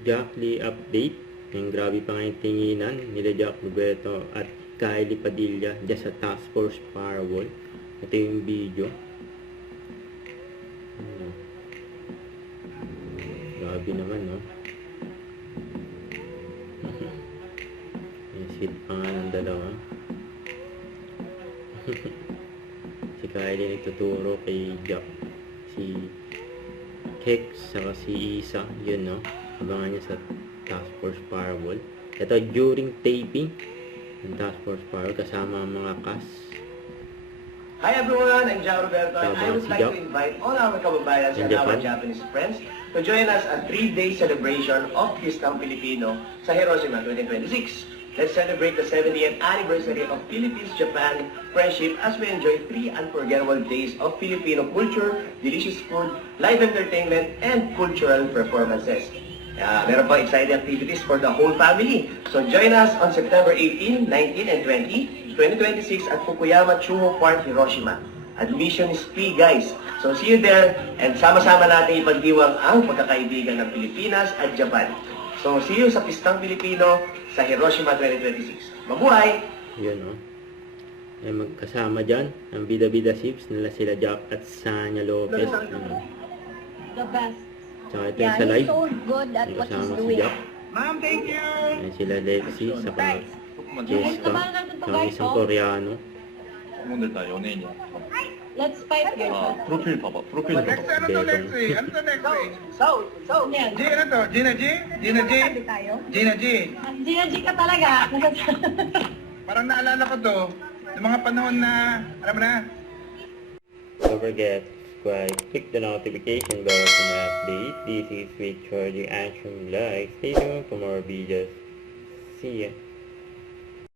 Jack Lee update. Yung grabe pa nga yung tinginan nila Jack Roberto at Kylie Padilla dyan sa Task Force Firewall. Ito yung video. Grabe naman, no? Yung sweet pa nga ng dalawa. Si Kylie nagtuturo kay Jack. Si Kex, saka si Isa. Yun, no? Abangan niya sa Task Force Firewall. Ito, during taping ng Task Force Firewall, kasama ang mga cast. Hi everyone, I'm Jack Roberto and I would like to invite all our kababayans and our Japanese friends to join us a 3-day celebration of Pistang Pilipino sa Hiroshima 2026. Let's celebrate the 70th anniversary of Philippines-Japan friendship as we enjoy 3 unforgettable days of Filipino culture, delicious food, live entertainment, and cultural performances. Meron pang exciting activities for the whole family. So join us on September 18, 19, and 20, 2026 at Fukuyama Chuo Park, Hiroshima. Admission is free, guys. So see you there and sama-sama natin ipagdiwang ang pagkakaibigan ng Pilipinas at Japan. So see you sa Pistang Pilipino sa Hiroshima 2026. Mabuhay! Yun, no? Ay magkasama dyan ang bida-bida ships nila sila Jack at Sanya Lopez. The best. Tsaka ito yung sa live. He's so good at what he's Kasama si doing. Jack. Ma'am, thank you! Ayan sila Lexi, saka Jessica, saka isang Koreano. 분들 다 연예인이야. Let's fight here. 아, 프로필 봐봐. 프로필 봐봐. Next, ano to next week? Ano to next week? So, Yan. G, ano to? Gina G? Gina G? Sabi tayo. Gina G. Gina G ka talaga. Parang naalala ko to. Yung mga panahon na, alam mo na, Don't forget to subscribe, click the notification bell to update. This is with Charlie Action Live. Stay tuned for more videos. See ya.